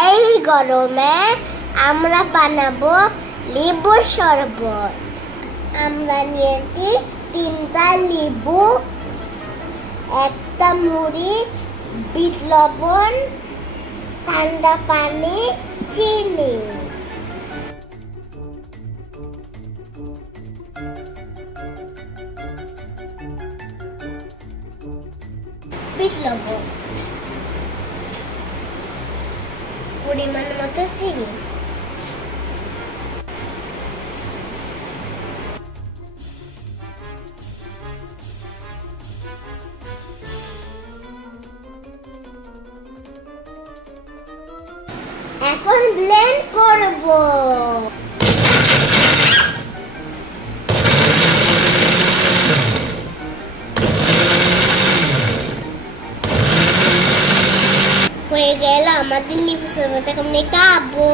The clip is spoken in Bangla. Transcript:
এই গরমে আমরা বানাবো লেবুর শরবত। আমরা নিয়েছি 3টা লেবু, 1টা মরিচ, বিট লবণ, ঠান্ডা পানি, চিনি। বিট লবণ, পরিমাণ মতো চিনি। এখন ব্লেন্ড করব। হয়ে গেল আমাদের লেবু শরবত। এখন আমি খাবো।